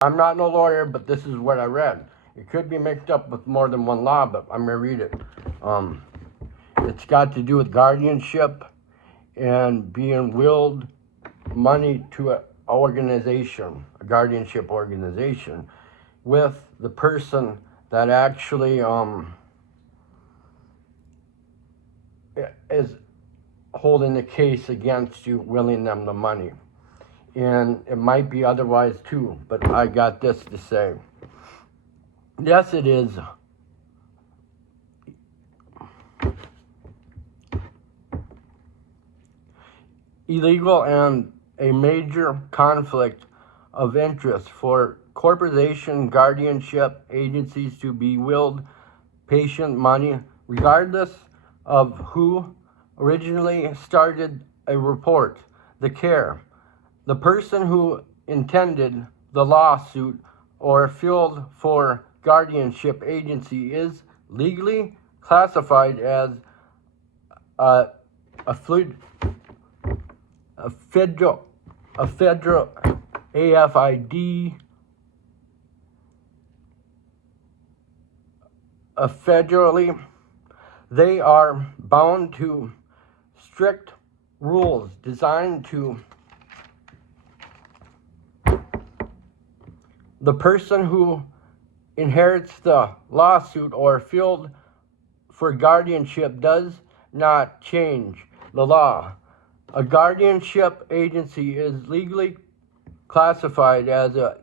I'm not no lawyer, but this is what I read. It could be mixed up with more than one law, but I'm going to read it. It's got to do with guardianship and being willed money to an organization, a guardianship organization, with the person that actually is holding the case against you, willing them the money. And it might be otherwise too, but I got this to say. Yes, it is illegal and a major conflict of interest for corporation guardianship agencies to be willed patient money regardless of who originally started a report, the care. The person who intended the lawsuit or filed for guardianship agency is legally classified as a federal AFID, federally. They are bound to strict rules designed to the person who inherits the lawsuit or filed for guardianship does not change the law. A guardianship agency is legally classified as a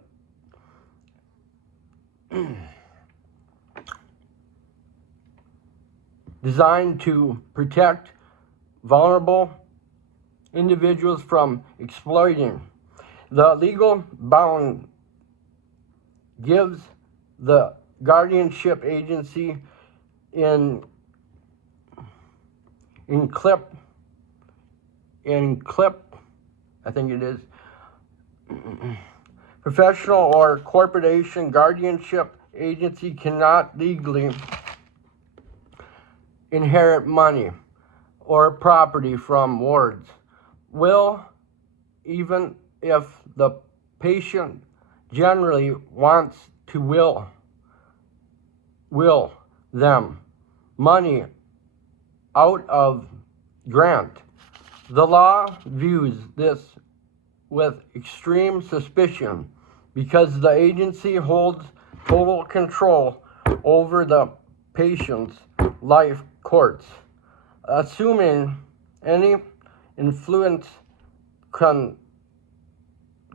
designed to protect vulnerable individuals from exploiting. The legal bound gives the guardianship agency in clip, I think it is, professional or corporation guardianship agency cannot legally inherit money or property from wards. Will, even if the patient generally wants to will them money out of grant. The law views this with extreme suspicion because the agency holds total control over the patient's life courts. Assuming any influence,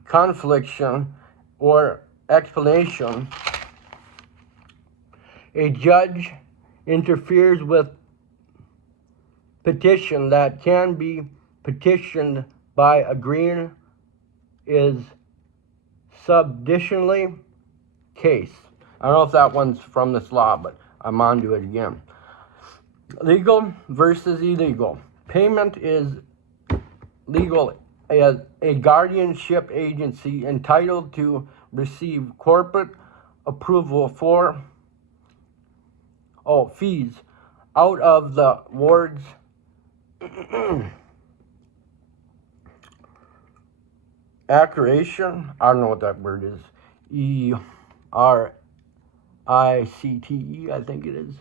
confliction, or explanation, a judge interferes with petition that can be petitioned by agreeing is subditionally case. I don't know if that one's from this law, but I'm on to it again. Legal versus illegal. Payment is legal as a guardianship agency entitled to receive corporate approval for fees out of the ward's accretion. I don't know what that word is. ERICTE, I think it is.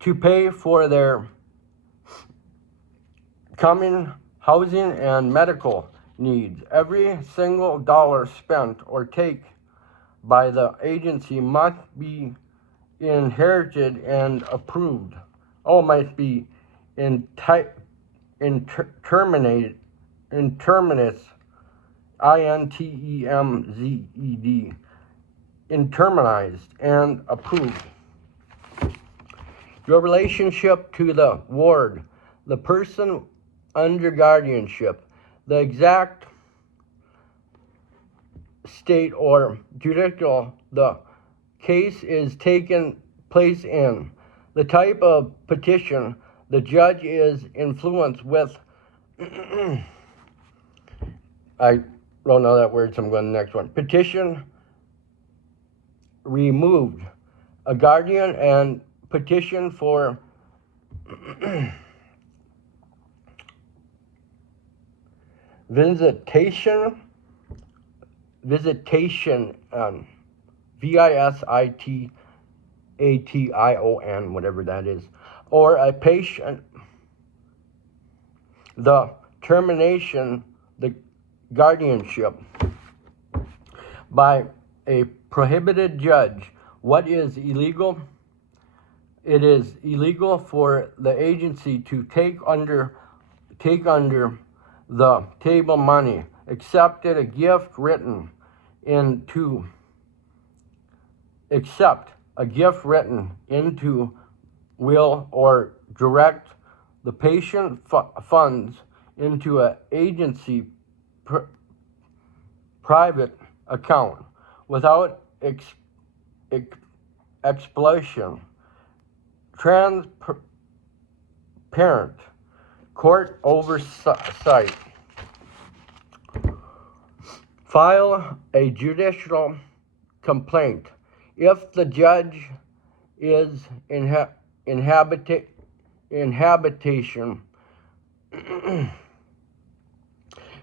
To pay for their coming housing and medical needs. Every single dollar spent or taken by the agency must be inherited and approved. Must be interminous, INTEMZED, interminized and approved. Your relationship to the ward, the person under guardianship, the exact state or judicial the case is taken place in, the type of petition the judge is influenced with. I don't know that word, so I'm going to the next one. Petition removed. A guardian and petition for visitation. visitation, visitation, whatever that is, or a patient, the termination, the guardianship by a prohibited judge. What is illegal? It is illegal for the agency to take under the table money, accepted a gift written into will, or direct the patient funds into an agency private account without exploitation. Transparent court oversight. File a judicial complaint if the judge is inhabitation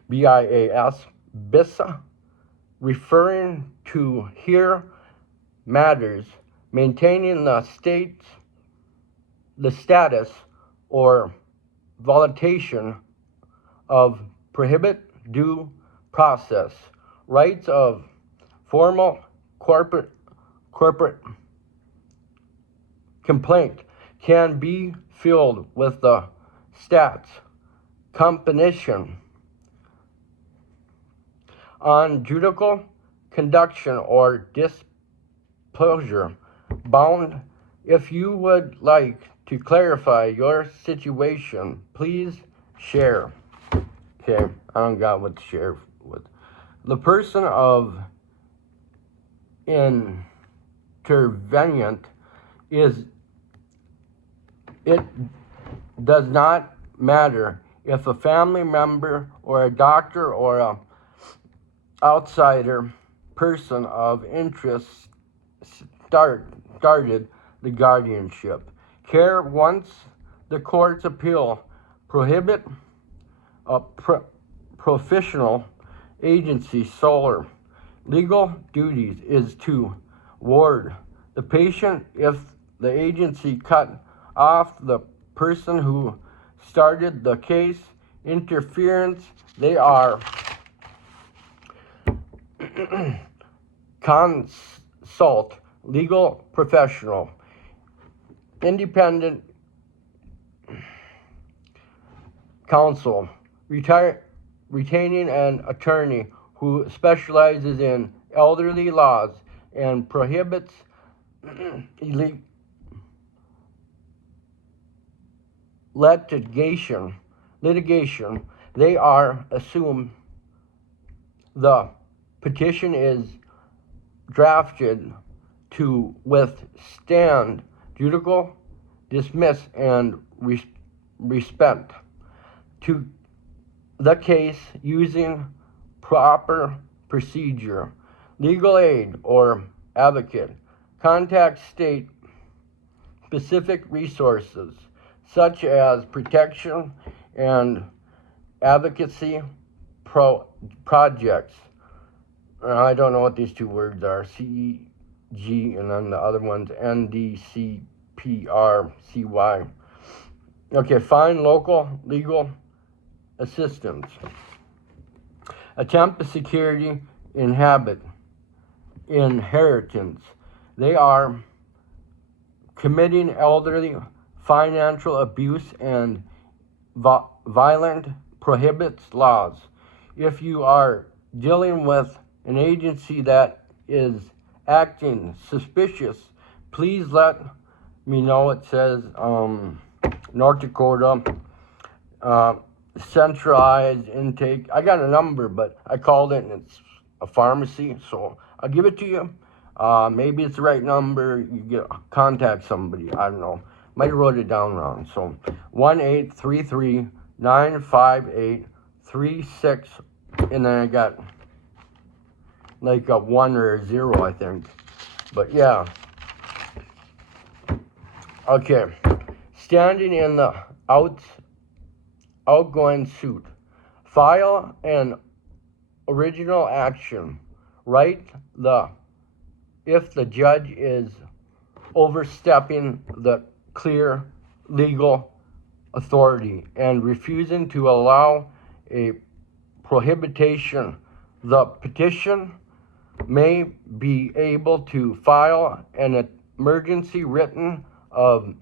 BIAS, referring to hear matters, maintaining the status or violation of prohibit due process rights of formal corporate complaint can be filled with the stats competition on judicial conduction or displeasure bound. If you would like to clarify your situation, please share. Okay, I don't got what to share with. The person of intervenient is, it does not matter if a family member or a doctor or a outsider person of interest started the guardianship care once the court's appeal prohibit a professional agency sole legal duties is to ward the patient. If the agency cut off the person who started the case interference, they are consult legal professional, independent counsel, retaining an attorney who specializes in elderly laws and prohibits litigation. They are assumed the petition is drafted to withstand judicial dismiss and respect to the case using proper procedure. Legal aid or advocate. Contact state specific resources such as protection and advocacy projects. I don't know what these two words are. CEG, and then the other one's NDCPRCY. Okay, find local legal assistance. Attempt security inheritance. They are committing elderly financial abuse and violent prohibits laws. If you are dealing with an agency that is acting suspicious, please let me know. It says North Dakota centralized intake. I got a number, but I called it and it's a pharmacy, so I'll give it to you. Maybe it's the right number. You contact somebody. I don't know. Might have wrote it down wrong. So 1-833-958-36, and then I got like a 1 or a 0, I think. But yeah. Okay. Standing in the outgoing suit. File an original action right if the judge is overstepping the clear legal authority and refusing to allow a prohibition. The petition may be able to file an emergency written of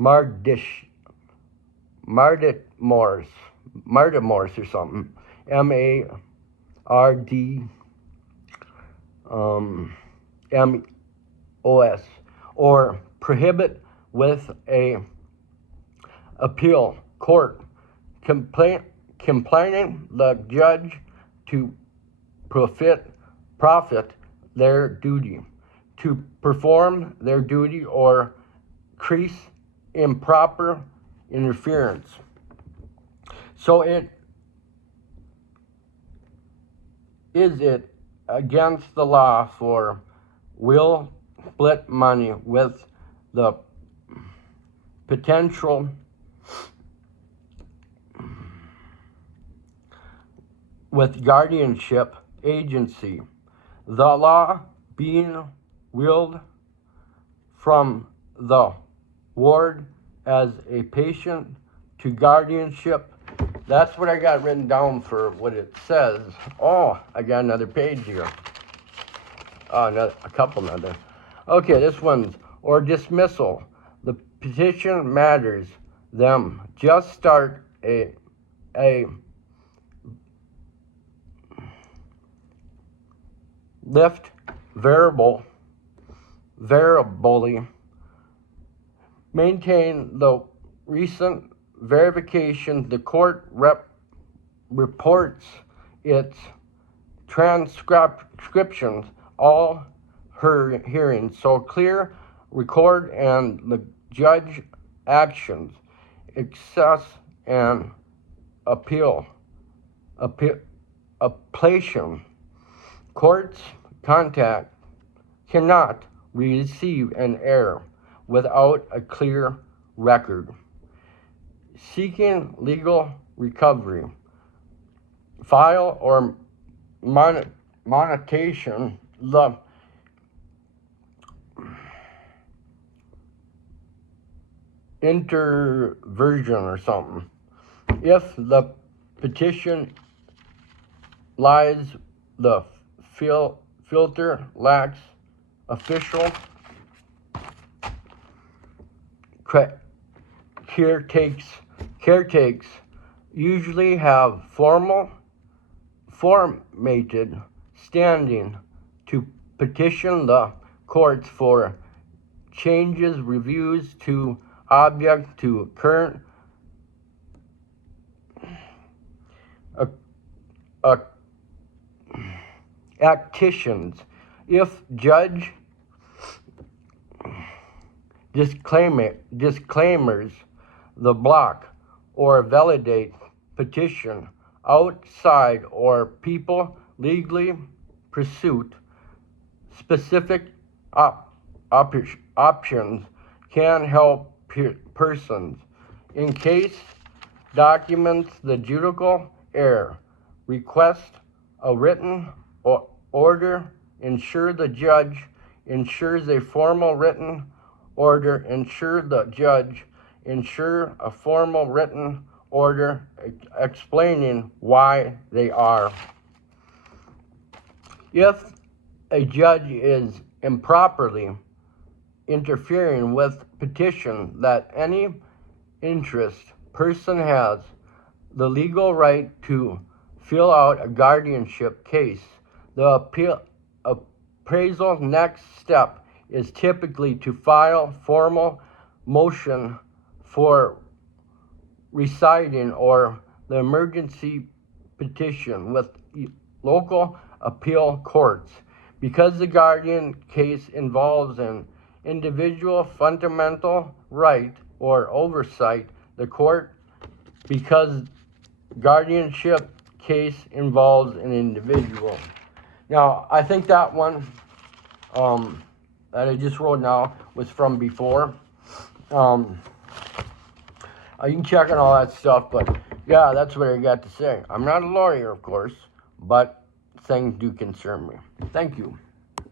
Mardimors or something, MARDMOS, or prohibit with a appeal court complaining the judge to profit their duty, to perform their duty, or increase improper interference. So is it against the law for will split money with the potential with guardianship agency, the law being willed from the ward as a patient to guardianship? That's what I got written down for what it says. Oh, I got another page here. A couple other. Okay, this one's, or dismissal. The petition matters them. Just start a lift variably maintain the recent verification. The court reports its transcriptions, all her hearings, so clear record, and the judge actions, excess and appellation. Courts cannot receive an error without a clear record. Seeking legal recovery, file or monetization, the interversion or something. If the petition lies, the filter lacks official caretakes usually have formatted standing to petition the courts for changes, reviews to object to current actions. If judge disclaimers the block or validate petition outside, or people legally pursuit specific options can help persons. In case documents the judicial error, request a written order, ensure the judge ensures a formal written order, ensure the judge ensure a formal written order explaining why they are. If a judge is improperly interfering with petition that any interest person has the legal right to fill out a guardianship case, the appraisal next step is typically to file formal motion for reciting or the emergency petition with local appeal courts. Because the guardian case involves an individual fundamental right or oversight, the court, because guardianship case involves an individual. Now, I think that one that I just wrote now was from before. You can check on all that stuff, but yeah, that's what I got to say. I'm not a lawyer, of course. but things do concern me. Thank you.